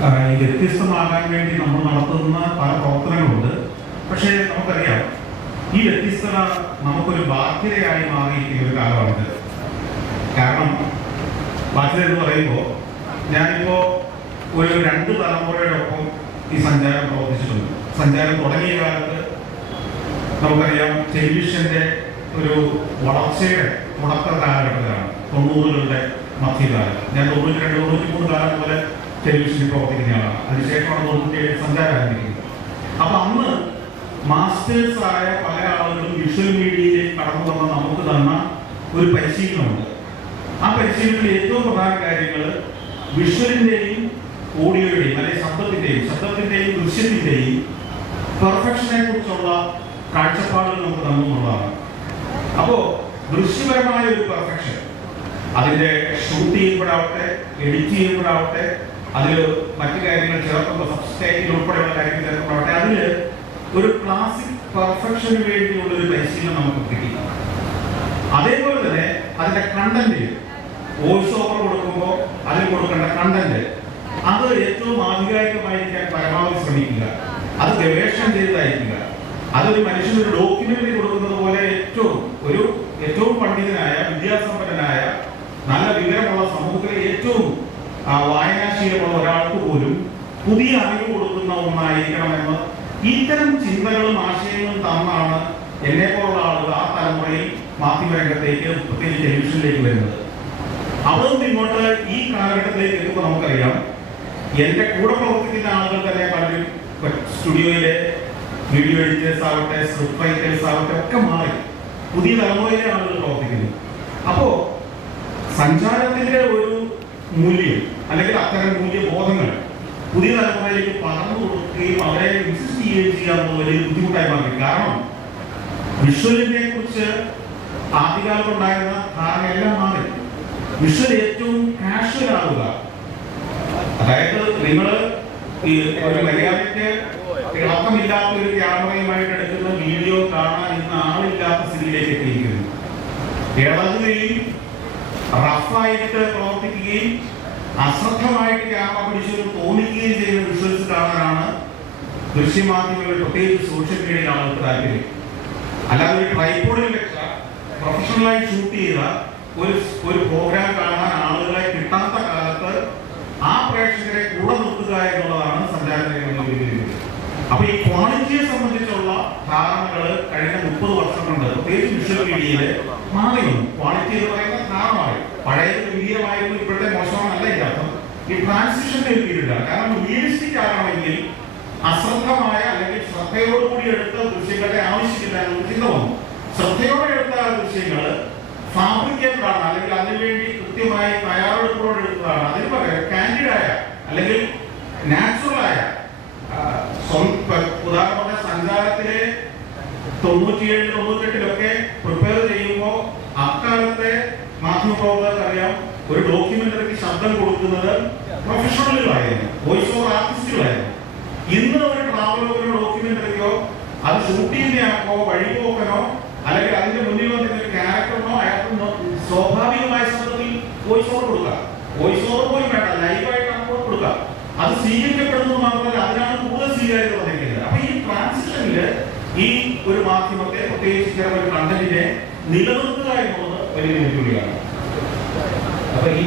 വ്യത്യസ്തമാകാൻ വേണ്ടി നമ്മൾ നടത്തുന്ന പല പ്രവർത്തനങ്ങളുണ്ട്. പക്ഷേ നമുക്കറിയാം ഈ വ്യത്യസ്തത നമുക്കൊരു ബാധ്യതയായി മാറിയിരിക്കുന്ന ഒരു കാലമാണിത്. കാരണം ബാധ്യത എന്ന് പറയുമ്പോൾ ഞാനിപ്പോൾ ഒരു രണ്ട് തലമുറയുടെ ഒപ്പം ഈ സഞ്ചാരം പ്രവർത്തിച്ചിട്ടുണ്ട്. സഞ്ചാരം തുടങ്ങിയ കാലത്ത് നമുക്കറിയാം ടെലിവിഷന്റെ ഒരു വളർച്ചയുടെ തുടക്ക കാലഘട്ടത്തിലാണ് തൊണ്ണൂറുകളുടെ മധ്യകാലം. ഞാൻ തൊണ്ണൂറ്റി രണ്ട് തൊണ്ണൂറ്റി മൂന്ന് കാലം മുതൽ ടെലിവിഷനിൽ പ്രവർത്തിക്കുന്നയാളാണ്. അതിനുശേഷമാണ് തൊണ്ണൂറ്റിയേഴ് സഞ്ചാര ആരംഭിക്കുന്നത്. അപ്പൊ അന്ന് മാസ്റ്റേഴ്സ് ആയ പല ആളുകളും വിഷ്വൽ മീഡിയയിലേക്ക് കടന്നു വന്ന നമുക്ക് തന്ന ഒരു പരിശീലനമുണ്ട്. ആ പരിശീലനത്തിൽ ഏറ്റവും പ്രധാന കാര്യങ്ങൾ വിഷ്വലിന്റെയും ഓഡിയോയുടെയും അല്ലെങ്കിൽ ശബ്ദത്തിന്റെയും ശബ്ദത്തിന്റെയും ദൃശ്യത്തിന്റെയും പെർഫെക്ഷനെ കുറിച്ചുള്ള കാഴ്ചപ്പാടുകൾ നമുക്ക് തന്നു എന്നുള്ളതാണ്. അപ്പോ ദൃശ്യപരമായ ഒരു പെർഫെക്ഷൻ അതിന്റെ ഷൂട്ട് ചെയ്യുമ്പോഴാവട്ടെ എഡിറ്റ് ചെയ്യുമ്പോഴാവട്ടെ അതിൽ മറ്റു കാര്യങ്ങൾ ചേർക്കുമ്പോൾ സബ്സ്റ്റൈറ്റിൽ ഉൾപ്പെടെയുള്ള കാര്യങ്ങൾ ചേർക്കുമ്പോഴാവട്ടെ അതിൽ ഒരു ക്ലാസിക് പെർഫെക്ഷന് വേണ്ടിയുള്ള ഒരു പരിശീലനം നമുക്ക് കിട്ടി അതേപോലെ തന്നെ അതിന്റെ കണ്ടന്റ് വോയിസ് ഓവർ കൊടുക്കുമ്പോൾ അതിൽ കൊടുക്കേണ്ട കണ്ടന്റ് അത് ഏറ്റവും ആധികാരികമായിരിക്കാൻ പരമാവധി ശ്രമിക്കുക. അത് ഗവേഷണം ചെയ്തതായിരിക്കുക. അതൊരു മനുഷ്യൻ ഒരു ഡോക്യുമെന്ററി കൊടുക്കുന്നത് പോലെ ഏറ്റവും ഒരു ഏറ്റവും പണ്ഡിതനായ വിദ്യാസമ്പന്നനായ ആ, വായനാശീലമുള്ള ഒരാൾക്ക് പോലും പുതിയ അറിവ് കൊടുക്കുന്ന ഒന്നായിരിക്കണമെന്ന് ഇത്തരം ചിന്തകളും ആശയങ്ങളും തന്നാണ് എന്നെ പോലുള്ള ആളുകൾ ആ തലമുറയിൽ മാധ്യമരംഗത്തേക്ക് പ്രത്യേകിച്ച് ടെലിവിഷനിലേക്ക് വരുന്നത്. അവിടെ ഇങ്ങോട്ട് ഈ കാലഘട്ടത്തിലേക്ക് എത്തുമ്പോൾ നമുക്കറിയാം എന്റെ കൂടെ പ്രവർത്തിക്കുന്ന ആളുകൾ തന്നെ പലരും സ്റ്റുഡിയോയിലെ വീഡിയോ എഡിറ്റേഴ്സ് ആവട്ടെ സ്ക്രിപ്റ്റ് റൈറ്റേഴ്സ് ആവട്ടെ ഒക്കെ മാറി പുതിയ തലമുറയിലെ ആളുകൾ പ്രവർത്തിക്കുന്നു. അപ്പോ സഞ്ചാരത്തിന്റെ ഒരു മൂല്യം അല്ലെങ്കിൽ അത്തരം മൂല്യബോധങ്ങൾ പുതിയ തലമുറയിലേക്ക് പറഞ്ഞു കൊടുക്കുകയും അവരെ ഇൻസിസ്റ്റ് ചെയ്യുകയും ചെയ്യാൻ വലിയ ബുദ്ധിമുട്ടായി മാറി. കാരണം വിഷ്വലിനെ കുറിച്ച് ആദ്യകാലത്ത് ഉണ്ടായിരുന്ന ധാരണയെല്ലാം മാറി. വിശ്വൽ ഏറ്റവും കാഷ്വൽ ആവുക അതായത് നിങ്ങൾ ഈ ഒരു മലയാളിക്ക് ഇളക്കമില്ലാത്ത ഒരു ക്യാമറയുമായിട്ട് എടുക്കുന്ന വീഡിയോ കാണാൻ ഇന്ന് ആളില്ലാത്ത സ്ഥിതിയിലേക്ക് എത്തിയിരിക്കുന്നു. ഇളകുകയും റഫായിട്ട് പ്രവർത്തിക്കുകയും അശ്രദ്ധമായിട്ട് ക്യാമറ പിടിച്ച് തോന്നിക്കുകയും ചെയ്യുന്ന വിശ്വസിച്ച് കാണാനാണ് ദൃശ്യമാധ്യമങ്ങൾ പ്രത്യേകിച്ച് സോഷ്യൽ മീഡിയയിൽ ആളുകൾക്ക് താല്പര്യം. അല്ലാതെ ഒരു ട്രൈപോഡിൽ വെച്ച പ്രൊഫഷണലായി ഷൂട്ട് ചെയ്ത ഒരു ഒരു പ്രോഗ്രാം കാണാൻ ആളുകളെ കിട്ടാത്ത കാലത്ത് ആ പ്രേക്ഷകരെ കൂടെ നിർത്തുക എന്നുള്ളതാണ് സഞ്ചാരത്തിനുള്ള അപ്പൊ ഈ ക്വാളിറ്റിയെ സംബന്ധിച്ചുള്ള ധാരണകൾ കഴിഞ്ഞ മുപ്പത് വർഷം കൊണ്ട് പ്രത്യേകിച്ച് വിഷ്വൽ മീഡിയയിൽ മാറി വന്നു ക്വാളിറ്റി എന്ന് പറയുന്ന ധാരണമായി പഴയ ഗംഭീരമായിരുന്നു ഇപ്പോഴത്തെ മോശമാണെന്നല്ല ഈ ട്രാൻസിഷന്റെ പീരീഡാണ് കാരണം റിയലിസ്റ്റിക് ആകണമെങ്കിൽ അശ്രദ്ധമായ അല്ലെങ്കിൽ ശ്രദ്ധയോടുകൂടി എടുത്ത ദൃശ്യങ്ങളുടെ ആവശ്യമില്ല എന്നൊരു ചിന്ത വന്നു. ശ്രദ്ധയോടെ എടുത്ത ദൃശ്യങ്ങൾ ഫാബ്രിക്കേറ്റഡ് ആണ് അല്ലെങ്കിൽ അതിനുവേണ്ടി കൃത്യമായി തയ്യാറെടുപ്പോടെ എടുത്തതാണ്. അതിന് പകരം കാൻഡിഡായ അല്ലെങ്കിൽ നാച്ചുറലായ ഉദാഹരണ സഞ്ചാരത്തിലെ തൊണ്ണൂറ്റിയേഴ് തൊണ്ണൂറ്റെട്ടിലൊക്കെ പ്രിപ്പയർ ചെയ്യുമ്പോൾ അക്കാലത്തെ മാധ്യമപ്രവർത്തകർക്ക് അറിയാം ഒരു ഡോക്യുമെന്ററിക്ക് ശബ്ദം കൊടുക്കുന്നത് പ്രൊഫഷണലുകളായിരുന്നു വോയിസ് ഓവർ ആർട്ടിസ്റ്റുകളായിരുന്നു ഇന്ന് ഒരു ട്രാവലോഗിനോ ഡോക്യുമെന്ററിക്കോ അത് ഷൂട്ട് ചെയ്യുന്നയാൾക്കോ വഴിപോക്കനോ അല്ലെങ്കിൽ അതിന്റെ മുന്നിൽ ഒരു ക്യാരക്ടറിനോ അയാൾക്ക് നോ- സ്വാഭാവികമായ ശബ്ദത്തിൽ വോയിസ് ഓവർ കൊടുക്കുക. വോയിസ് ഓവർ പോലും വേണ്ട ലൈവായിട്ട് കൂടെ കൊടുക്കുക. അത് സ്വീകരിക്കപ്പെടുന്നത് മാത്രമല്ല അതിനാണ് കൂടുതൽ സ്വീകാര്യത വന്നിരിക്കുന്നത്. അപ്പൊ ഈ ട്രാൻസിഷനിൽ ഈ ഒരു മാധ്യമത്തെ പ്രത്യേകിച്ച് ഇത്തരം ഒരു കണ്ടന്റിനെ നിലനിർത്തുക എന്നുള്ളത് വലിയ വെല്ലുവിളിയാണ്. അപ്പൊ ഈ